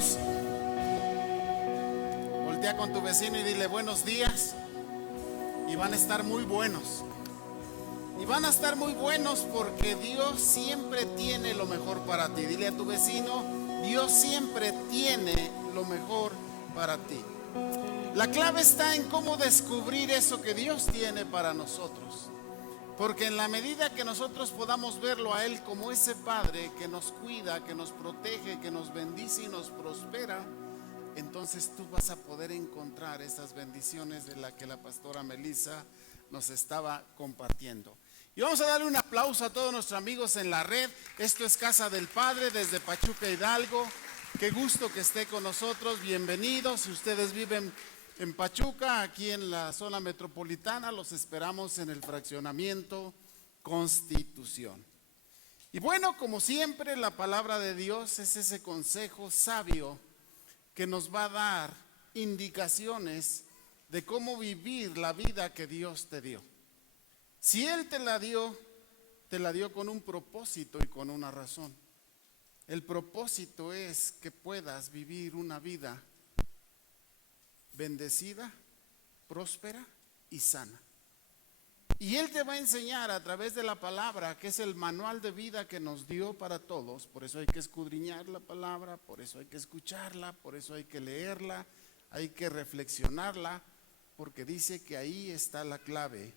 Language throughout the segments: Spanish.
buenos. Voltea con tu vecino y dile buenos días. Y van a estar muy buenos. Y van a estar muy buenos porque Dios siempre tiene lo mejor para ti. Dile a tu vecino, Dios siempre tiene lo mejor para ti. La clave está en cómo descubrir eso que Dios tiene para nosotros. Porque en la medida que nosotros podamos verlo a Él como ese Padre que nos cuida, que nos protege, que nos bendice y nos prospera, entonces tú vas a poder encontrar esas bendiciones de las que la pastora Melissa nos estaba compartiendo. Y vamos a darle un aplauso a todos nuestros amigos en la red. Esto es Casa del Padre desde Pachuca, Hidalgo. Qué gusto que esté con nosotros, bienvenidos. Si ustedes viven en Pachuca, aquí en la zona metropolitana, los esperamos en el fraccionamiento Constitución. Y bueno, como siempre, la palabra de Dios es ese consejo sabio que nos va a dar indicaciones de cómo vivir la vida que Dios te dio. Si Él te la dio con un propósito y con una razón. El propósito es que puedas vivir una vida bendecida, próspera y sana. Y Él te va a enseñar a través de la palabra, que es el manual de vida que nos dio para todos. Por eso hay que escudriñar la palabra, por eso hay que escucharla, por eso hay que leerla, hay que reflexionarla, porque dice que ahí está la clave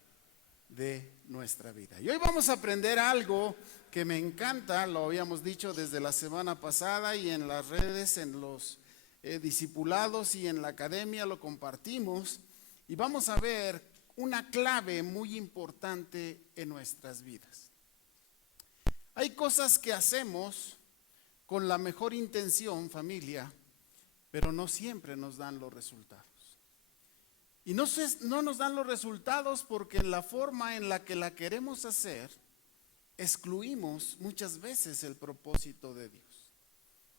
de nuestra vida. Y hoy vamos a aprender algo que me encanta, lo habíamos dicho desde la semana pasada y en las redes, en los discipulados y en la academia lo compartimos, y vamos a ver una clave muy importante en nuestras vidas. Hay cosas que hacemos con la mejor intención, familia, pero no siempre nos dan los resultados. Y no nos dan los resultados porque en la forma en la que la queremos hacer, excluimos muchas veces el propósito de Dios.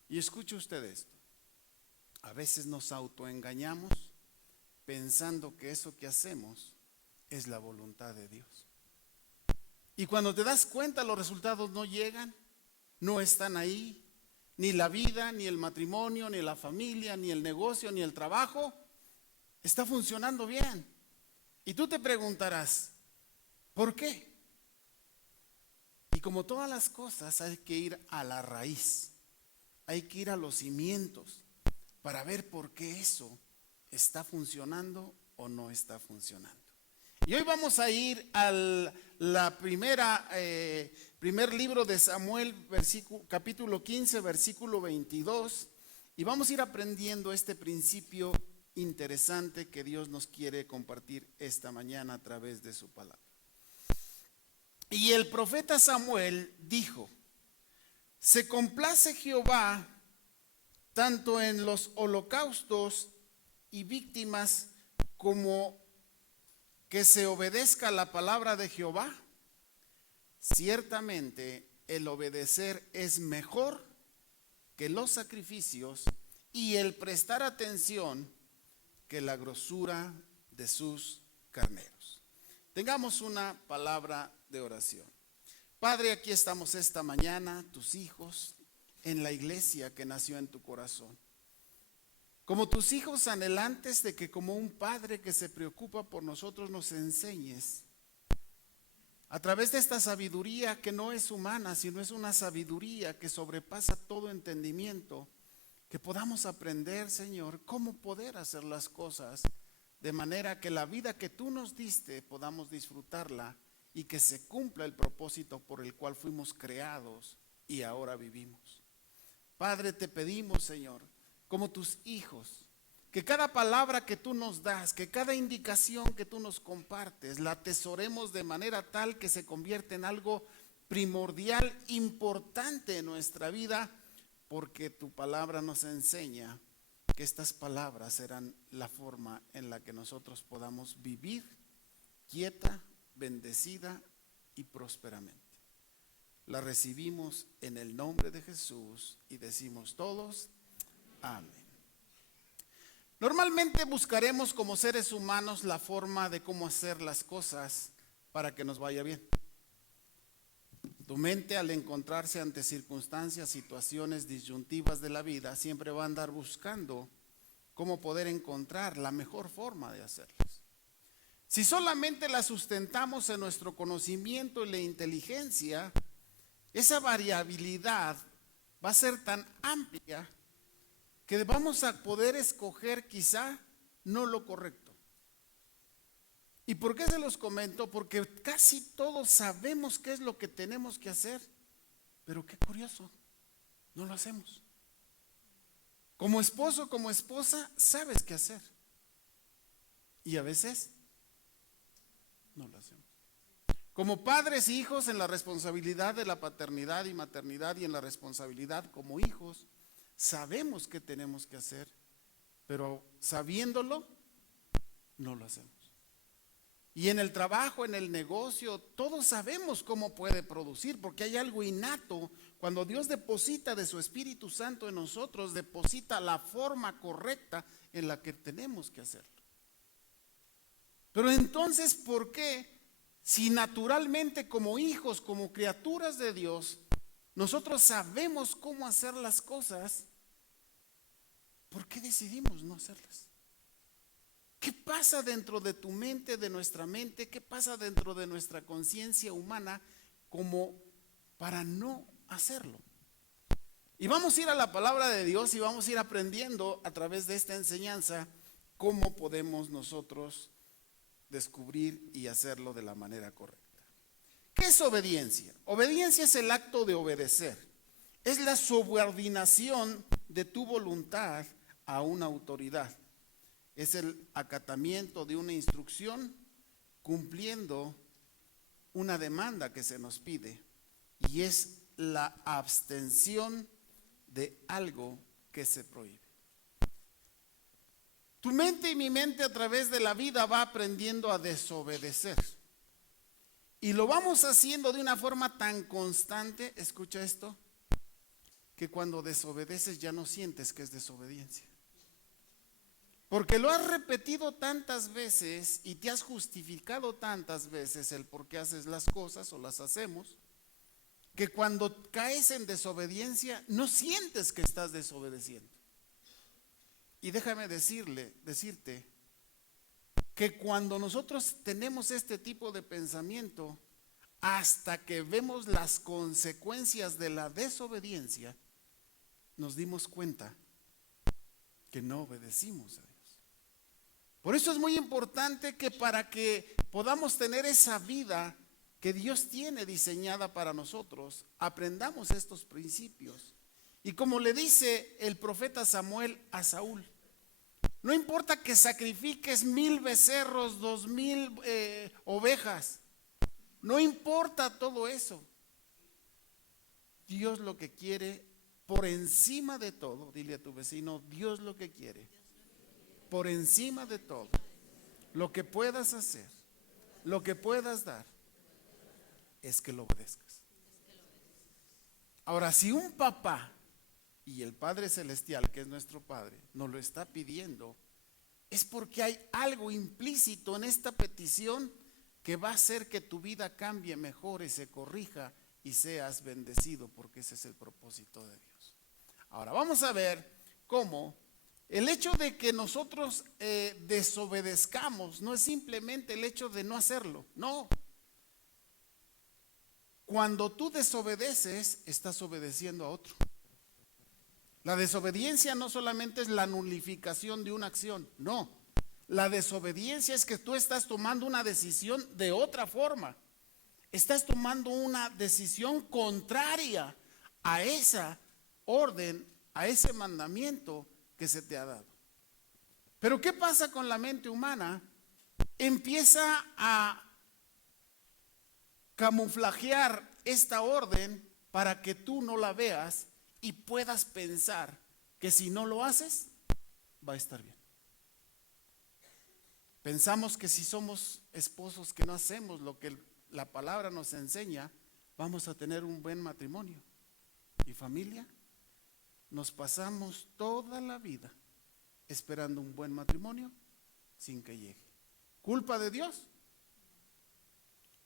Y escuche usted esto. A veces nos autoengañamos pensando que eso que hacemos es la voluntad de Dios. Y cuando te das cuenta, los resultados no llegan, no están ahí, ni la vida, ni el matrimonio, ni la familia, ni el negocio, ni el trabajo está funcionando bien. Y tú te preguntarás, ¿por qué? Y como todas las cosas, hay que ir a la raíz, hay que ir a los cimientos para ver por qué eso está funcionando o no está funcionando. Y hoy vamos a ir al primer libro de Samuel, capítulo 15, versículo 22, y vamos a ir aprendiendo este principio interesante que Dios nos quiere compartir esta mañana a través de su palabra. Y el profeta Samuel dijo: se complace Jehová tanto en los holocaustos y víctimas como que se obedezca la palabra de Jehová. Ciertamente el obedecer es mejor que los sacrificios y el prestar atención que la grosura de sus carneros. Tengamos una palabra de oración. Padre, aquí estamos esta mañana, tus hijos, en la iglesia que nació en tu corazón. Como tus hijos anhelantes de que como un padre que se preocupa por nosotros nos enseñes a través de esta sabiduría que no es humana, sino es una sabiduría que sobrepasa todo entendimiento, que podamos aprender, Señor, cómo poder hacer las cosas de manera que la vida que tú nos diste podamos disfrutarla y que se cumpla el propósito por el cual fuimos creados y ahora vivimos. Padre, te pedimos, Señor, como tus hijos, que cada palabra que tú nos das, que cada indicación que tú nos compartes, la atesoremos de manera tal que se convierta en algo primordial, importante en nuestra vida, porque tu palabra nos enseña que estas palabras serán la forma en la que nosotros podamos vivir quieta, bendecida y prósperamente. La recibimos en el nombre de Jesús y decimos todos, amén. Normalmente buscaremos como seres humanos la forma de cómo hacer las cosas para que nos vaya bien. Tu mente, al encontrarse ante circunstancias, situaciones disyuntivas de la vida, siempre va a andar buscando cómo poder encontrar la mejor forma de hacerlas. Si solamente la sustentamos en nuestro conocimiento y la inteligencia, esa variabilidad va a ser tan amplia que vamos a poder escoger quizá no lo correcto. ¿Y por qué se los comento? Porque casi todos sabemos qué es lo que tenemos que hacer, pero qué curioso, no lo hacemos. Como esposo, como esposa, sabes qué hacer. Y a veces no lo hacemos. Como padres e hijos, en la responsabilidad de la paternidad y maternidad y en la responsabilidad como hijos, sabemos qué tenemos que hacer, pero sabiéndolo, no lo hacemos. Y en el trabajo, en el negocio, todos sabemos cómo puede producir, porque hay algo innato. Cuando Dios deposita de su Espíritu Santo en nosotros, deposita la forma correcta en la que tenemos que hacerlo. Pero entonces, ¿por qué? Si naturalmente como hijos, como criaturas de Dios, nosotros sabemos cómo hacer las cosas, ¿por qué decidimos no hacerlas? ¿Qué pasa dentro de tu mente, de nuestra mente? ¿Qué pasa dentro de nuestra conciencia humana como para no hacerlo? Y vamos a ir a la palabra de Dios y vamos a ir aprendiendo a través de esta enseñanza cómo podemos nosotros descubrir y hacerlo de la manera correcta. ¿Qué es obediencia? Obediencia es el acto de obedecer. Es la subordinación de tu voluntad a una autoridad. Es el acatamiento de una instrucción cumpliendo una demanda que se nos pide, y es la abstención de algo que se prohíbe. Tu mente y mi mente a través de la vida va aprendiendo a desobedecer, y lo vamos haciendo de una forma tan constante, escucha esto, que cuando desobedeces ya no sientes que es desobediencia. Porque lo has repetido tantas veces y te has justificado tantas veces el por qué haces las cosas o las hacemos, que cuando caes en desobediencia no sientes que estás desobedeciendo. Y déjame decirte que cuando nosotros tenemos este tipo de pensamiento, hasta que vemos las consecuencias de la desobediencia, nos dimos cuenta que no obedecimos a Dios. Por eso es muy importante que para que podamos tener esa vida que Dios tiene diseñada para nosotros, aprendamos estos principios. Y como le dice el profeta Samuel a Saúl, no importa que sacrifiques 1000 becerros, 2000 ovejas, no importa todo eso. Dios lo que quiere por encima de todo, dile a tu vecino, Dios lo que quiere por encima de todo, lo que puedas hacer, lo que puedas dar, es que lo obedezcas. Ahora, si un papá y el Padre Celestial, que es nuestro Padre, nos lo está pidiendo, es porque hay algo implícito en esta petición que va a hacer que tu vida cambie, mejore, se corrija y seas bendecido, porque ese es el propósito de Dios. Ahora vamos a ver cómo el hecho de que nosotros desobedezcamos no es simplemente el hecho de no hacerlo, no. Cuando tú desobedeces, estás obedeciendo a otro. La desobediencia no solamente es la nulificación de una acción, no. La desobediencia es que tú estás tomando una decisión de otra forma. Estás tomando una decisión contraria a esa orden, a ese mandamiento que se te ha dado. Pero ¿qué pasa con la mente humana? Empieza a camuflajear esta orden para que tú no la veas y puedas pensar que si no lo haces, va a estar bien. Pensamos que si somos esposos que no hacemos lo que la palabra nos enseña, vamos a tener un buen matrimonio y familia. Nos pasamos toda la vida esperando un buen matrimonio sin que llegue. ¿Culpa de Dios?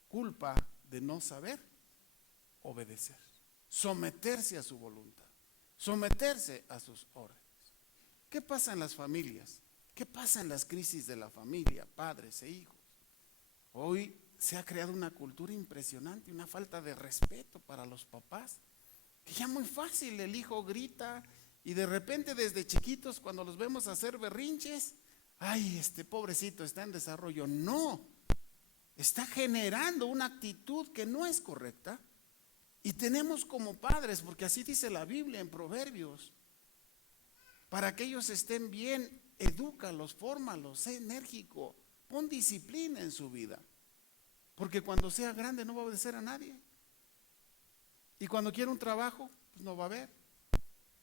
Culpa de no saber obedecer, someterse a su voluntad, someterse a sus órdenes. ¿Qué pasa en las familias? ¿Qué pasa en las crisis de la familia, padres e hijos? Hoy se ha creado una cultura impresionante, una falta de respeto para los papás, que ya muy fácil el hijo grita y de repente desde chiquitos cuando los vemos hacer berrinches, ay, este pobrecito está en desarrollo. No, está generando una actitud que no es correcta y tenemos como padres, porque así dice la Biblia en Proverbios, para que ellos estén bien, edúcalos, fórmalos, sé enérgico, pon disciplina en su vida, porque cuando sea grande no va a obedecer a nadie. Y cuando quiera un trabajo, pues no va a haber.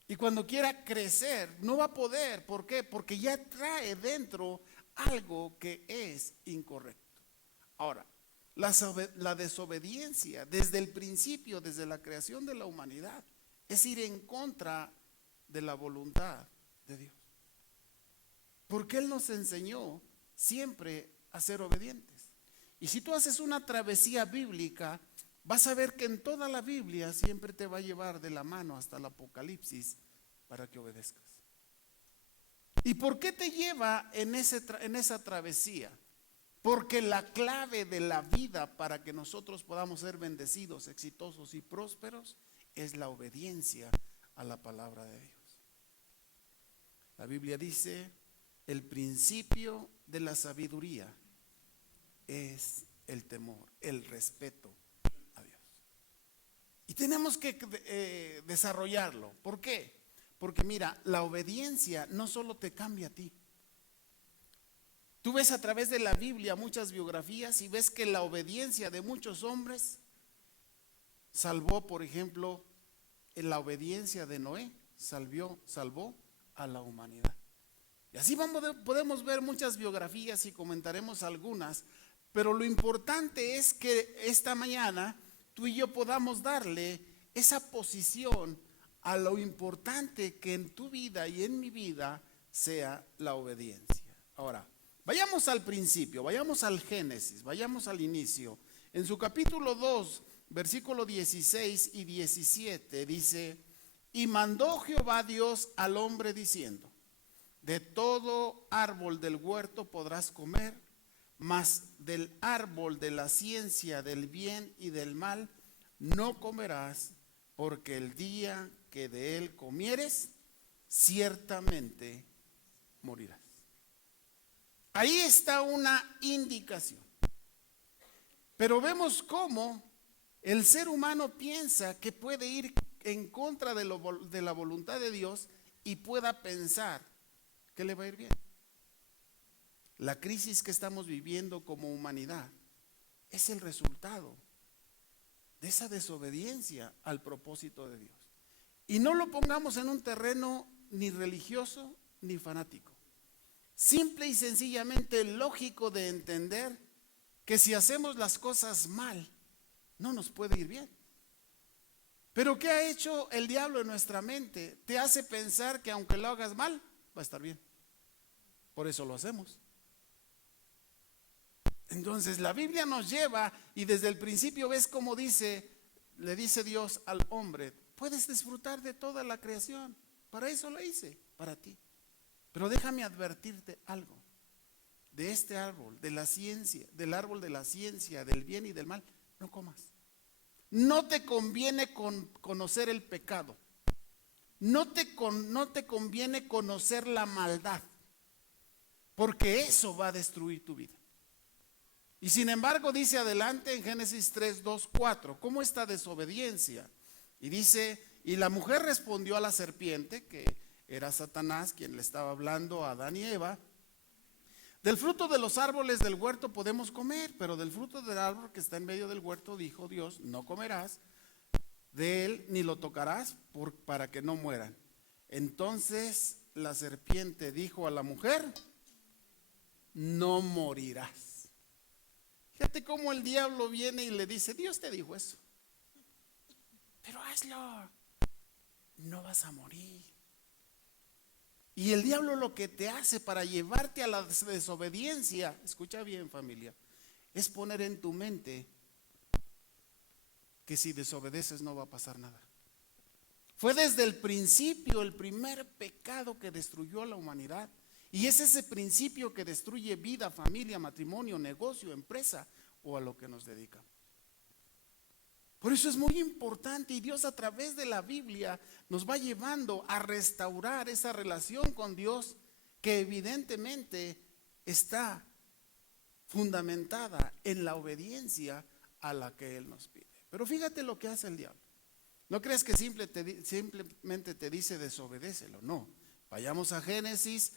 Y cuando quiera crecer, no va a poder. ¿Por qué? Porque ya trae dentro algo que es incorrecto. Ahora, la desobediencia desde el principio, desde la creación de la humanidad, es ir en contra de la voluntad de Dios. Porque Él nos enseñó siempre a ser obedientes. Y si tú haces una travesía bíblica, vas a ver que en toda la Biblia siempre te va a llevar de la mano hasta el Apocalipsis para que obedezcas. ¿Y por qué te lleva en esa travesía? Porque la clave de la vida para que nosotros podamos ser bendecidos, exitosos y prósperos es la obediencia a la palabra de Dios. La Biblia dice, el principio de la sabiduría es el temor, el respeto a Dios. Y tenemos que desarrollarlo. ¿Por qué? Porque mira, la obediencia no solo te cambia a ti. Tú ves a través de la Biblia muchas biografías y ves que la obediencia de muchos hombres salvó, por ejemplo, en la obediencia de Noé, salvó a la humanidad. Y así podemos ver muchas biografías y comentaremos algunas, pero lo importante es que esta mañana tú y yo podamos darle esa posición a lo importante que en tu vida y en mi vida sea la obediencia. Ahora, vayamos al principio, vayamos al Génesis, vayamos al inicio. En su capítulo 2, versículo 16 y 17 dice, y mandó Jehová Dios al hombre diciendo, de todo árbol del huerto podrás comer, mas del árbol de la ciencia del bien y del mal no comerás, porque el día que de él comieres, ciertamente morirás. Ahí está una indicación. Pero vemos cómo el ser humano piensa que puede ir en contra de la voluntad de Dios y pueda pensar que le va a ir bien. La crisis que estamos viviendo como humanidad es el resultado de esa desobediencia al propósito de Dios. Y no lo pongamos en un terreno ni religioso ni fanático. Simple y sencillamente lógico de entender que si hacemos las cosas mal, no nos puede ir bien. Pero ¿qué ha hecho el diablo en nuestra mente? Te hace pensar que aunque lo hagas mal, va a estar bien. Por eso lo hacemos. Entonces la Biblia nos lleva y desde el principio ves cómo le dice Dios al hombre, puedes disfrutar de toda la creación, para eso lo hice, para ti. Pero déjame advertirte algo, de este árbol, de la ciencia, del árbol de la ciencia, del bien y del mal, no comas. No te conviene conocer el pecado, no te conviene conocer la maldad, porque eso va a destruir tu vida. Y sin embargo dice adelante en Génesis 3, 2, 4, ¿cómo esta desobediencia? Y dice, y la mujer respondió a la serpiente, que era Satanás quien le estaba hablando a Adán y Eva, del fruto de los árboles del huerto podemos comer, pero del fruto del árbol que está en medio del huerto, dijo Dios, no comerás de él ni lo tocarás para que no mueran. Entonces la serpiente dijo a la mujer, no morirás. Fíjate cómo el diablo viene y le dice, Dios te dijo eso, pero hazlo, no vas a morir. Y el diablo lo que te hace para llevarte a la desobediencia, escucha bien familia, es poner en tu mente que si desobedeces no va a pasar nada. Fue desde el principio el primer pecado que destruyó a la humanidad. Y es ese principio que destruye vida, familia, matrimonio, negocio, empresa o a lo que nos dedicamos. Por eso es muy importante, y Dios a través de la Biblia nos va llevando a restaurar esa relación con Dios que evidentemente está fundamentada en la obediencia a la que Él nos pide. Pero fíjate lo que hace el diablo. No crees que simplemente te dice desobedécelo, no. Vayamos a Génesis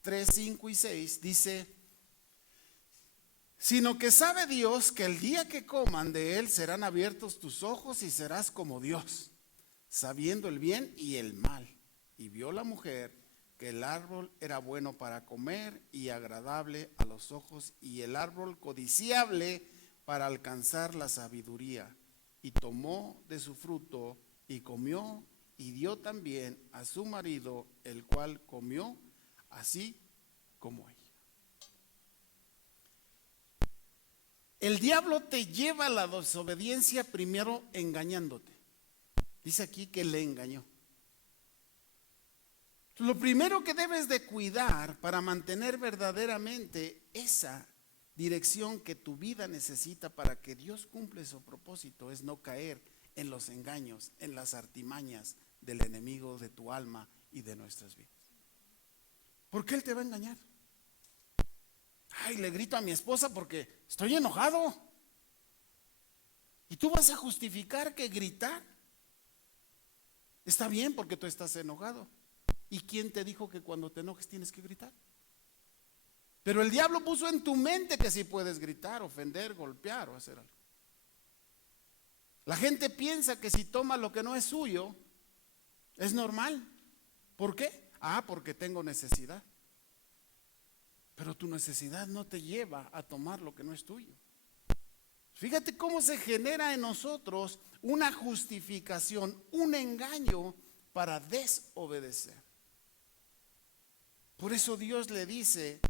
3, 5 y 6, dice: sino que sabe Dios que el día que coman de él serán abiertos tus ojos y serás como Dios, sabiendo el bien y el mal. Y vio la mujer que el árbol era bueno para comer y agradable a los ojos, y el árbol codiciable para alcanzar la sabiduría. Y tomó de su fruto y comió, y dio también a su marido, el cual comió así como ella. El diablo te lleva a la desobediencia primero engañándote. Dice aquí que le engañó. Lo primero que debes de cuidar para mantener verdaderamente esa dirección que tu vida necesita para que Dios cumpla su propósito es no caer en los engaños, en las artimañas del enemigo de tu alma y de nuestras vidas. ¿Por qué él te va a engañar? Ay, le grito a mi esposa porque estoy enojado. ¿Y tú vas a justificar que gritar está bien porque tú estás enojado? ¿Y quién te dijo que cuando te enojes tienes que gritar? Pero el diablo puso en tu mente que sí puedes gritar, ofender, golpear o hacer algo. La gente piensa que si toma lo que no es suyo, es normal. ¿Por qué? Porque tengo necesidad. Pero tu necesidad no te lleva a tomar lo que no es tuyo. Fíjate cómo se genera en nosotros una justificación, un engaño para desobedecer. Por eso Dios le dice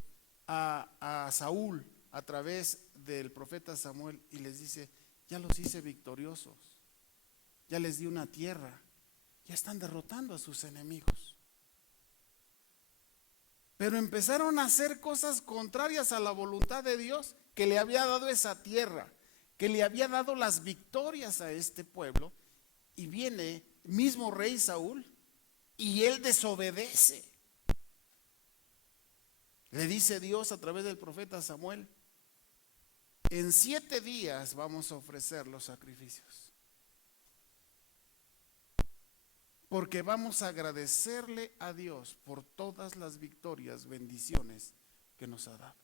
a Saúl a través del profeta Samuel y les dice: ya los hice victoriosos, ya les di una tierra, ya están derrotando a sus enemigos. Pero empezaron a hacer cosas contrarias a la voluntad de Dios, que le había dado esa tierra, que le había dado las victorias a este pueblo. Y viene el mismo rey Saúl y él desobedece. Le dice Dios a través del profeta Samuel: en 7 días vamos a ofrecer los sacrificios, porque vamos a agradecerle a Dios por todas las victorias, bendiciones que nos ha dado.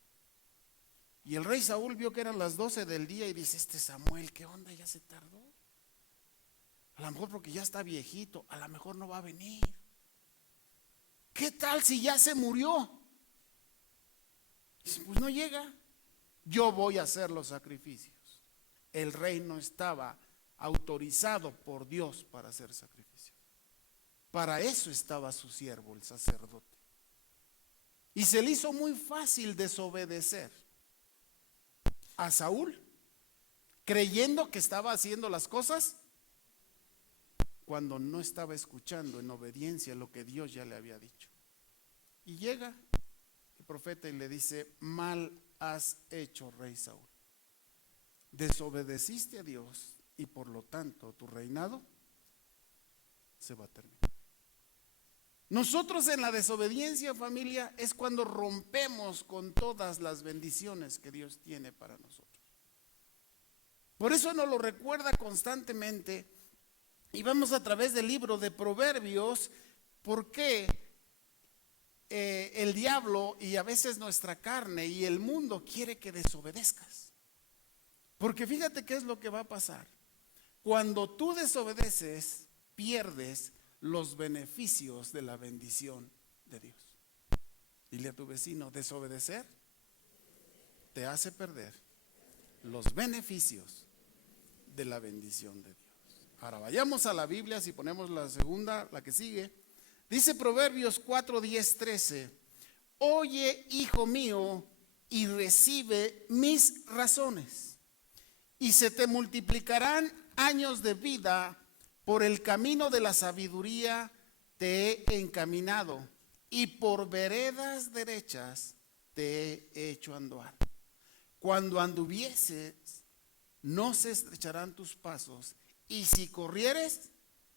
Y el rey Saúl vio que eran las 12 del día y dice: este Samuel, ¿qué onda? Ya se tardó. A lo mejor porque ya está viejito, a lo mejor no va a venir. ¿Qué tal si ya se murió? Dice: pues no llega. Yo voy a hacer los sacrificios. El rey no estaba autorizado por Dios para hacer sacrificio. Para eso estaba su siervo, el sacerdote. Y se le hizo muy fácil desobedecer a Saúl, creyendo que estaba haciendo las cosas cuando no estaba escuchando en obediencia lo que Dios ya le había dicho. Y llega el profeta y le dice: mal has hecho, rey Saúl. Desobedeciste a Dios y por lo tanto tu reinado se va a terminar. Nosotros en la desobediencia, familia, es cuando rompemos con todas las bendiciones que Dios tiene para nosotros. Por eso nos lo recuerda constantemente. Y vamos a través del libro de Proverbios, por qué el diablo y a veces nuestra carne y el mundo quiere que desobedezcas. Porque fíjate qué es lo que va a pasar. Cuando tú desobedeces, pierdes los beneficios de la bendición de Dios. Dile a tu vecino: desobedecer te hace perder los beneficios de la bendición de Dios. Ahora vayamos a la Biblia, si ponemos la segunda, la que sigue. Dice Proverbios 4, 10, 13: oye, hijo mío, y recibe mis razones, y se te multiplicarán años de vida, por el camino de la sabiduría te he encaminado, y por veredas derechas te he hecho andar. Cuando anduvieses, no se estrecharán tus pasos, y si corrieres,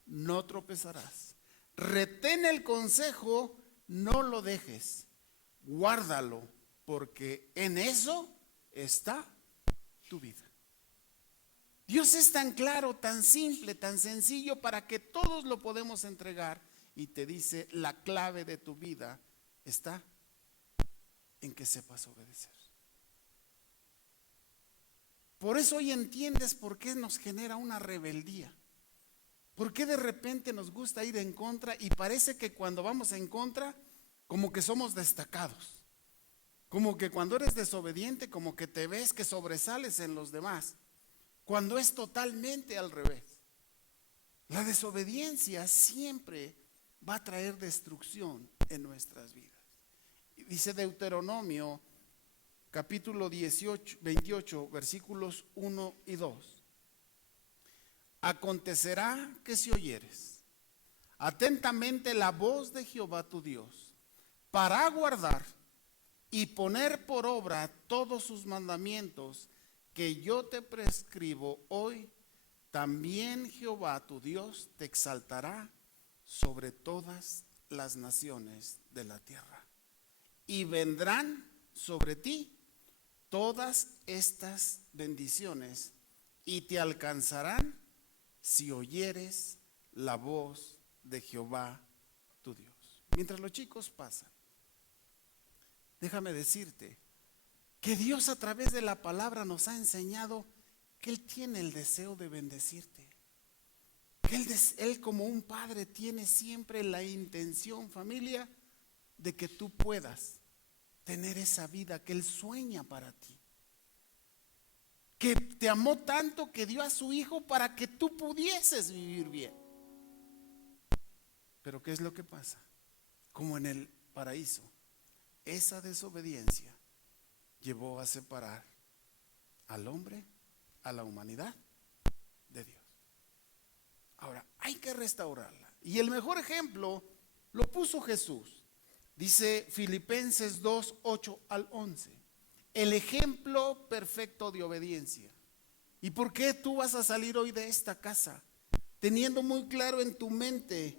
no tropezarás. Retén el consejo, no lo dejes, guárdalo, porque en eso está tu vida. Dios es tan claro, tan simple, tan sencillo, para que todos lo podemos entregar, y te dice: la clave de tu vida está en que sepas obedecer. Por eso hoy entiendes por qué nos genera una rebeldía. ¿Por qué de repente nos gusta ir en contra? Y parece que cuando vamos en contra, como que somos destacados. Como que cuando eres desobediente, como que te ves que sobresales en los demás. Cuando es totalmente al revés. La desobediencia siempre va a traer destrucción en nuestras vidas. Dice Deuteronomio capítulo 28, versículos 1 y 2. Acontecerá que si oyeres atentamente la voz de Jehová tu Dios, para guardar y poner por obra todos sus mandamientos que yo te prescribo hoy, también Jehová tu Dios te exaltará sobre todas las naciones de la tierra, y vendrán sobre ti todas estas bendiciones, y te alcanzarán si oyeres la voz de Jehová tu Dios. Mientras los chicos pasan, déjame decirte que Dios a través de la palabra nos ha enseñado que Él tiene el deseo de bendecirte. Que Él como un padre tiene siempre la intención, familia, de que tú puedas tener esa vida que Él sueña para ti. Que te amó tanto que dio a su Hijo para que tú pudieses vivir bien. Pero ¿qué es lo que pasa? Como en el paraíso, esa desobediencia llevó a separar al hombre, a la humanidad, de Dios. Ahora, hay que restaurarla. Y el mejor ejemplo lo puso Jesús. Dice Filipenses 2, 8 al 11. El ejemplo perfecto de obediencia. ¿Y por qué tú vas a salir hoy de esta casa teniendo muy claro en tu mente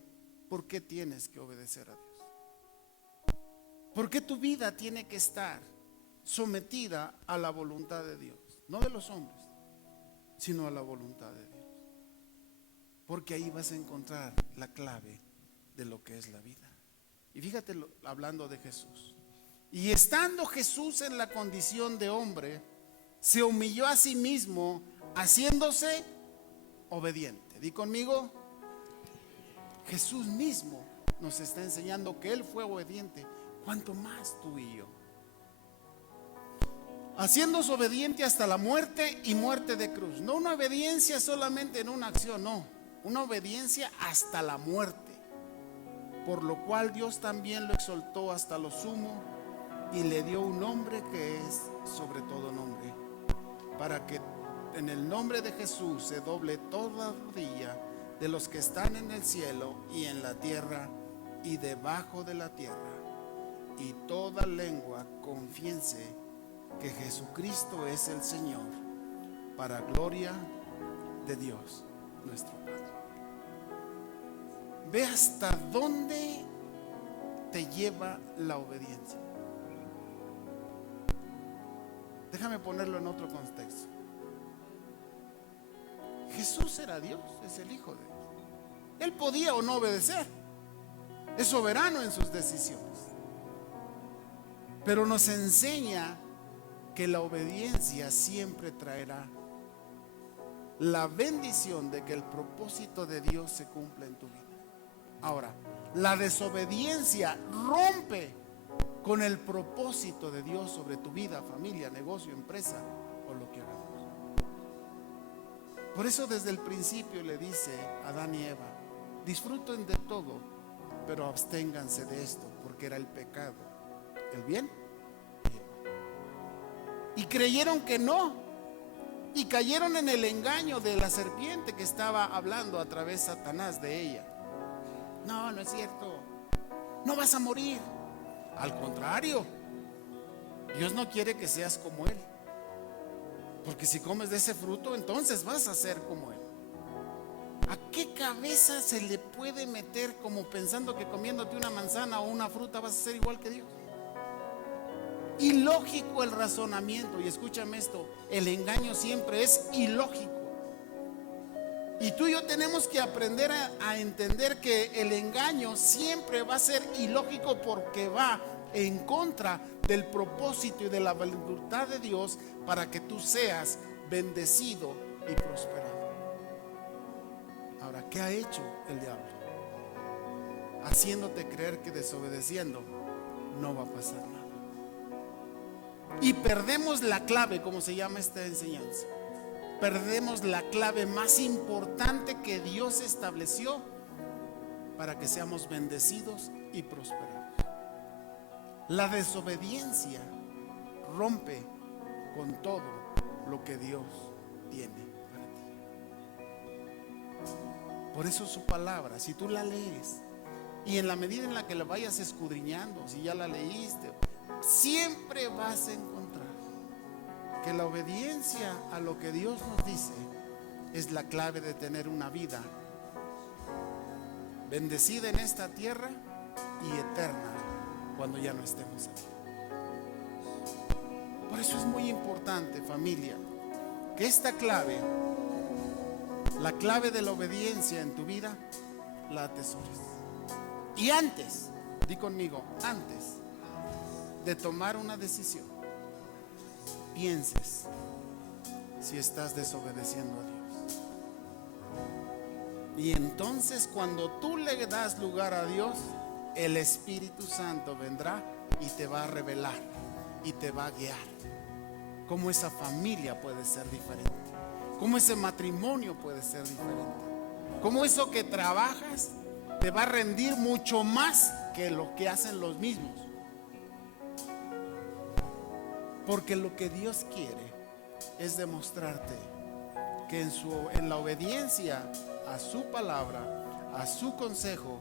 por qué tienes que obedecer a Dios? ¿Por qué tu vida tiene que estar sometida a la voluntad de Dios? No de los hombres, sino a la voluntad de Dios. Porque ahí vas a encontrar la clave de lo que es la vida. Y fíjate, hablando de Jesús. Y estando Jesús en la condición de hombre, se humilló a sí mismo, haciéndose obediente. Di conmigo, Jesús mismo nos está enseñando que Él fue obediente. ¿Cuánto más tú y yo? Haciéndose obediente hasta la muerte, y muerte de cruz. No una obediencia solamente en una acción, no. Una obediencia hasta la muerte. Por lo cual Dios también lo exaltó hasta lo sumo y le dio un nombre que es sobre todo nombre, para que en el nombre de Jesús se doble toda rodilla de los que están en el cielo y en la tierra y debajo de la tierra, y toda lengua confiese que Jesucristo es el Señor, para gloria de Dios nuestro Padre. Ve hasta dónde te lleva la obediencia. Déjame ponerlo en otro contexto. Jesús era Dios, es el Hijo de Dios. Él podía o no obedecer. Es soberano en sus decisiones. Pero nos enseña que la obediencia siempre traerá la bendición de que el propósito de Dios se cumpla en tu vida. Ahora, la desobediencia rompe con el propósito de Dios sobre tu vida, familia, negocio, empresa o lo que hagamos. Por eso desde el principio le dice a Adán y Eva: disfruten de todo, pero absténganse de esto, porque era el pecado, el bien y el mal. Y creyeron que no, y cayeron en el engaño de la serpiente que estaba hablando a través de Satanás de ella. No, no es cierto, no vas a morir. Al contrario, Dios no quiere que seas como Él, porque si comes de ese fruto, entonces vas a ser como Él. ¿A qué cabeza se le puede meter como pensando que comiéndote una manzana o una fruta vas a ser igual que Dios? Ilógico el razonamiento. Y escúchame esto, el engaño siempre es ilógico. Y tú y yo tenemos que aprender a entender que el engaño siempre va a ser ilógico, porque va en contra del propósito y de la voluntad de Dios para que tú seas bendecido y prosperado. Ahora, ¿qué ha hecho el diablo? Haciéndote creer que desobedeciendo no va a pasar nada. Y perdemos la clave, como se llama esta enseñanza. Perdemos la clave más importante que Dios estableció para que seamos bendecidos y prosperados. La desobediencia rompe con todo lo que Dios tiene para ti. Por eso su palabra, si tú la lees y en la medida en la que la vayas escudriñando, si ya la leíste, siempre vas a encontrar que la obediencia a lo que Dios nos dice es la clave de tener una vida bendecida en esta tierra y eterna cuando ya no estemos aquí. Por eso es muy importante, familia, que esta clave, la clave de la obediencia en tu vida, la atesores. Y antes, di conmigo, antes de tomar una decisión, pienses si estás desobedeciendo a Dios. Y entonces, cuando tú le das lugar a Dios, el Espíritu Santo vendrá y te va a revelar y te va a guiar cómo esa familia puede ser diferente, cómo ese matrimonio puede ser diferente, cómo eso que trabajas te va a rendir mucho más que lo que hacen los mismos. Porque lo que Dios quiere es demostrarte que en la obediencia a su palabra, a su consejo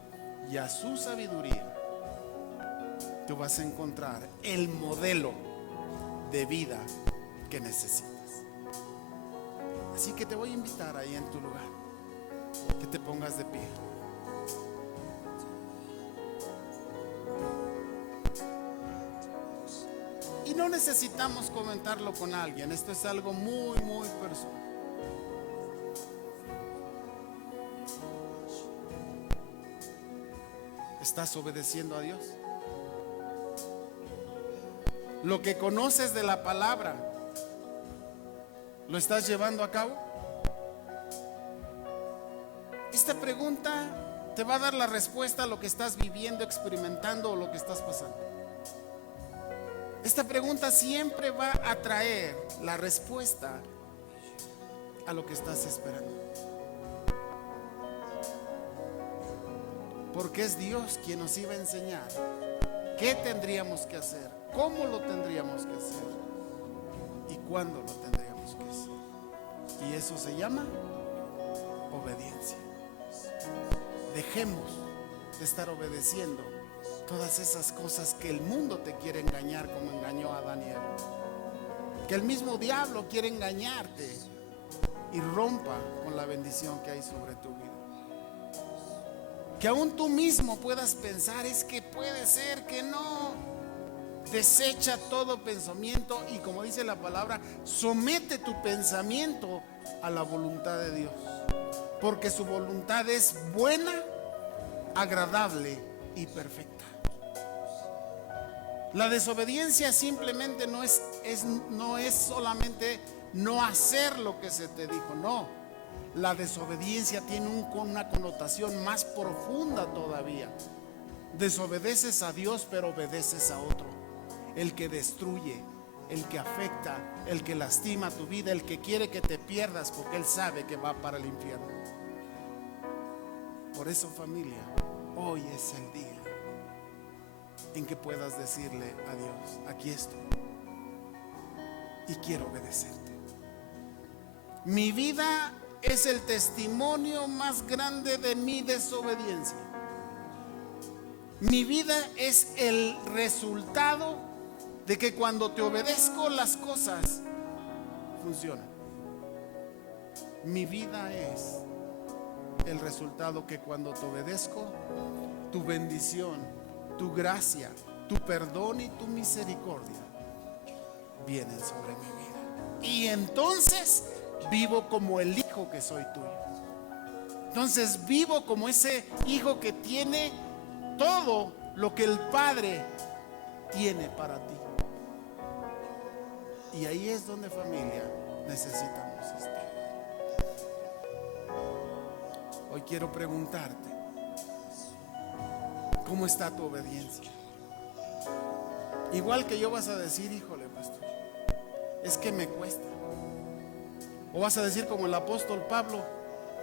y a su sabiduría, tú vas a encontrar el modelo de vida que necesitas. Así que te voy a invitar ahí en tu lugar, que te pongas de pie. Y no necesitamos comentarlo con alguien, esto es algo muy, muy personal. ¿Estás obedeciendo a Dios? ¿Lo que conoces de la palabra, lo estás llevando a cabo? Esta pregunta te va a dar la respuesta a lo que estás viviendo, experimentando o lo que estás pasando. Esta pregunta siempre va a traer la respuesta a lo que estás esperando. Porque es Dios quien nos iba a enseñar qué tendríamos que hacer, cómo lo tendríamos que hacer y cuándo lo tendríamos que hacer. Y eso se llama obediencia. Dejemos de estar obedeciendo todas esas cosas que el mundo te quiere engañar, como engañó a Adán y Eva. Que el mismo diablo quiere engañarte y rompa con la bendición que hay sobre tu vida. Que aún tú mismo puedas pensar, es que puede ser que no. Desecha todo pensamiento y, como dice la palabra, somete tu pensamiento a la voluntad de Dios, porque su voluntad es buena, agradable y perfecta. La desobediencia simplemente no es solamente no hacer lo que se te dijo, no. La desobediencia tiene una connotación más profunda todavía. Desobedeces a Dios, pero obedeces a otro, el que destruye, el que afecta, el que lastima tu vida, el que quiere que te pierdas porque él sabe que va para el infierno. Por eso, familia, hoy es el día en que puedas decirle a Dios, aquí estoy y quiero obedecerte. Mi vida es el testimonio más grande de mi desobediencia. Mi vida es el resultado de que cuando te obedezco las cosas funcionan. Mi vida es el resultado que cuando te obedezco, tu bendición, tu gracia, tu perdón y tu misericordia vienen sobre mi vida. Y entonces vivo como el hijo que soy tuyo. Entonces vivo como ese hijo que tiene todo lo que el Padre tiene para ti. Y ahí es donde, familia, necesitamos estar. Hoy quiero preguntarte, ¿cómo está tu obediencia? Igual que yo vas a decir, híjole, pastor, es que me cuesta. O vas a decir como el apóstol Pablo,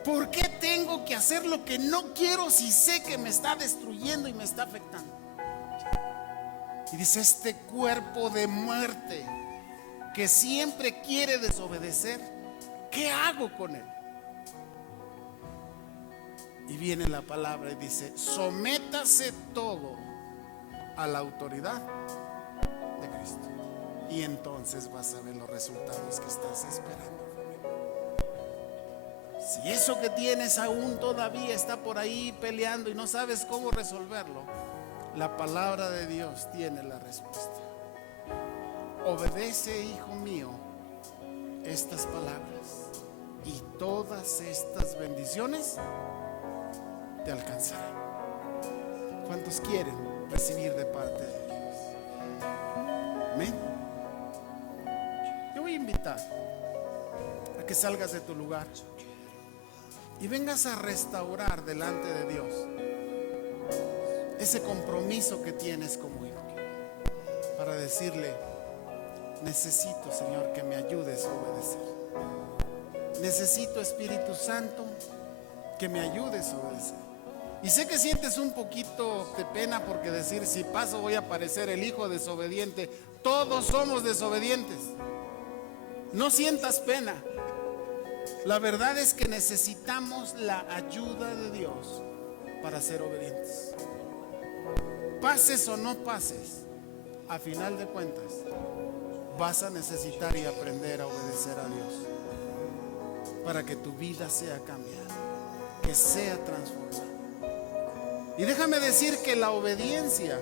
¿por qué tengo que hacer lo que no quiero si sé que me está destruyendo y me está afectando? Y dice, este cuerpo de muerte que siempre quiere desobedecer, ¿qué hago con él? Y viene la palabra y dice, sométase todo a la autoridad de Cristo. Y entonces vas a ver los resultados que estás esperando. Si eso que tienes aún todavía está por ahí peleando y no sabes cómo resolverlo, la palabra de Dios tiene la respuesta. Obedece, hijo mío, estas palabras y todas estas bendiciones te alcanzarán. ¿Cuántos quieren recibir de parte de Dios? Amén. Te voy a invitar a que salgas de tu lugar y vengas a restaurar delante de Dios ese compromiso que tienes como hijo, para decirle, necesito, Señor, que me ayudes a obedecer. Necesito, Espíritu Santo, que me ayudes a obedecer. Y sé que sientes un poquito de pena porque decir, si paso voy a parecer el hijo desobediente. Todos somos desobedientes. No sientas pena. La verdad es que necesitamos la ayuda de Dios para ser obedientes. Pases o no pases, a final de cuentas, vas a necesitar y aprender a obedecer a Dios para que tu vida sea cambiada, que sea transformada. Y déjame decir que la obediencia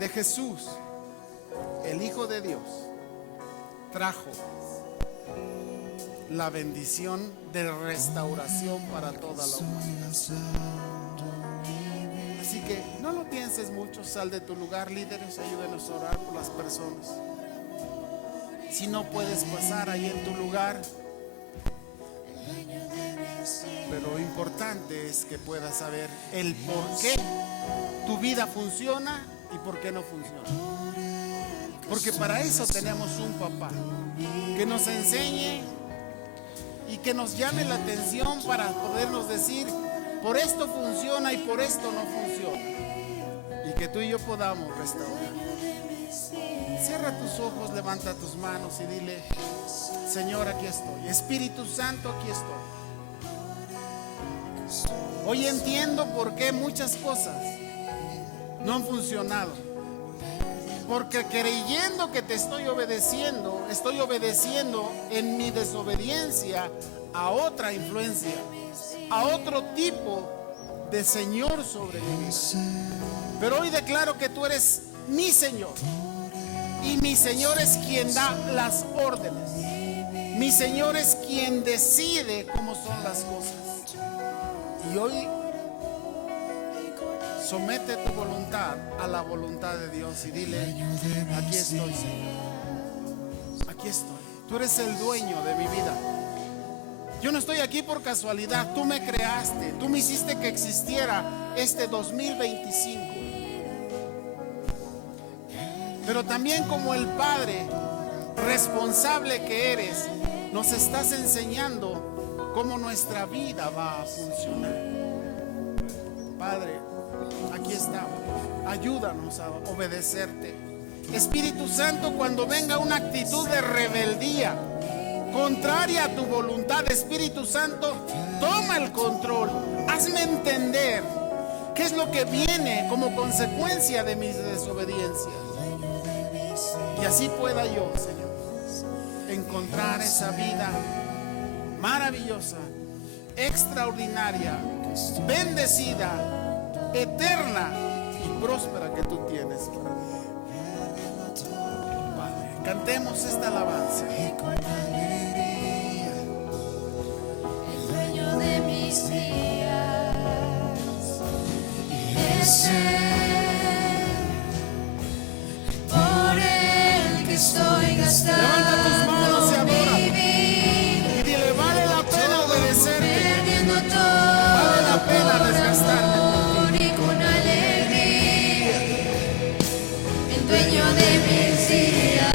de Jesús, el Hijo de Dios, trajo la bendición de restauración para toda la humanidad. Así que no lo pienses mucho, sal de tu lugar, líderes, ayúdenos a orar por las personas. Si no puedes pasar ahí en tu lugar, pero lo importante es que puedas saber el por qué tu vida funciona y por qué no funciona. Porque para eso tenemos un papá que nos enseñe y que nos llame la atención para podernos decir, por esto funciona y por esto no funciona. Y que tú y yo podamos restaurar. Cierra tus ojos, levanta tus manos y dile, Señor, aquí estoy. Espíritu Santo, aquí estoy. Hoy entiendo por qué muchas cosas no han funcionado. Porque creyendo que te estoy obedeciendo en mi desobediencia a otra influencia, a otro tipo de Señor sobre mi vida. Pero hoy declaro que tú eres mi Señor. Y mi Señor es quien da las órdenes. Mi Señor es quien decide cómo son las cosas. Y hoy somete tu voluntad a la voluntad de Dios y dile, aquí estoy, Señor. Aquí estoy. Tú eres el dueño de mi vida. Yo no estoy aquí por casualidad. Tú me creaste. Tú me hiciste que existiera este 2025. Pero también como el Padre responsable que eres, nos estás enseñando cómo nuestra vida va a funcionar. Padre, aquí estamos. Ayúdanos a obedecerte. Espíritu Santo, cuando venga una actitud de rebeldía, contraria a tu voluntad. Espíritu Santo, toma el control. Hazme entender qué es lo que viene como consecuencia de mis desobediencias. Y así pueda yo, Señor, encontrar esa vida maravillosa, extraordinaria, bendecida, eterna y próspera que tú tienes para mí. Padre, cantemos esta alabanza. El dueño de mis días es Él, por Él que estoy gastando. Levanta tus manos y adora. Mi vida, Y dile, vale la pena obedecerte. perdiendo todo Vale la pena desgastarte. y con alegría. El dueño de mis días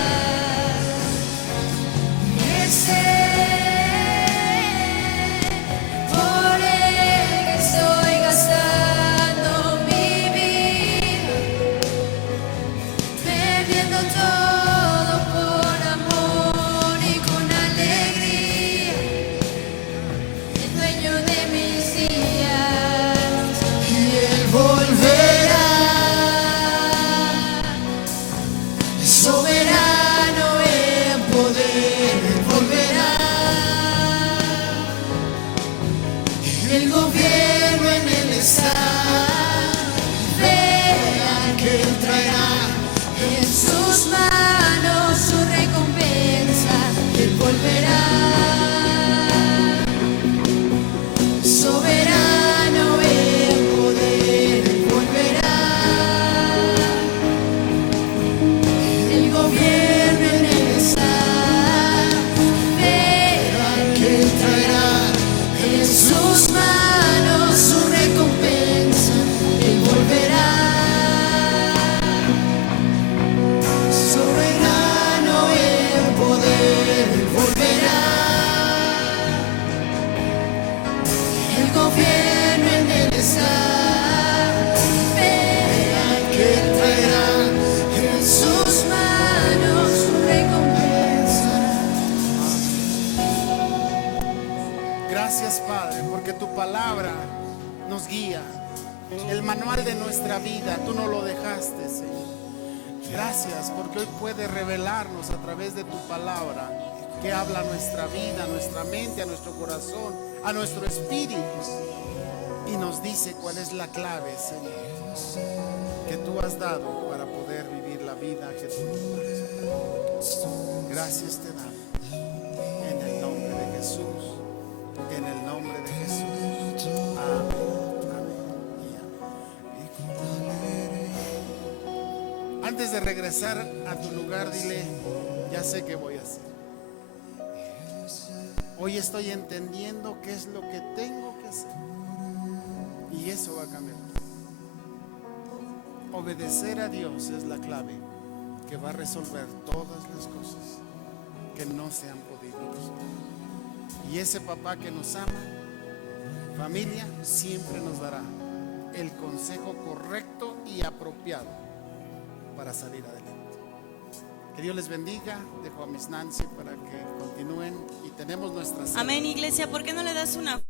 es Él, por Él que estoy gastando mi vida, perdiendo todo por amor y con alegría. El dueño de mis días, y Él volverá, soberano en poder. Él volverá, el gobierno en Él está. Vean que Él traerá en sus manos su recompensa. Él volverá, soberano en poder. Él volverá, el gobierno en Él está. Vean que Él traerá en sus manos su recompensa. Él volverá, soberano en poder. Él volverá, el gobierno en Él está. Vean que Él traerá en sus manos su recompensa. Gracias, Padre, porque tu palabra nos guía. El manual de nuestra vida, tú no lo dejaste, Señor. Gracias porque hoy puedes revelarnos a través de tu palabra que habla a nuestra vida, a nuestra mente, a nuestro corazón, a nuestro espíritu. Y nos dice cuál es la clave, Señor, que tú has dado para poder vivir la vida que tú nos das. Gracias te damos. En el nombre de Jesús. En el nombre de Jesús. Amén. Amén y amén. Antes de regresar a tu lugar, dile, ya sé qué voy a hacer. Hoy estoy entendiendo qué es lo que tengo que hacer. Y eso va a cambiar. Obedecer a Dios es la clave que va a resolver todas las cosas que no se han podido resolver. Y ese papá que nos ama, familia, siempre nos dará el consejo correcto y apropiado para salir adelante. Que Dios les bendiga. Dejo a Miss Nancy para que continúen y tenemos nuestra cena. Amén, iglesia. ¿Por qué no le das una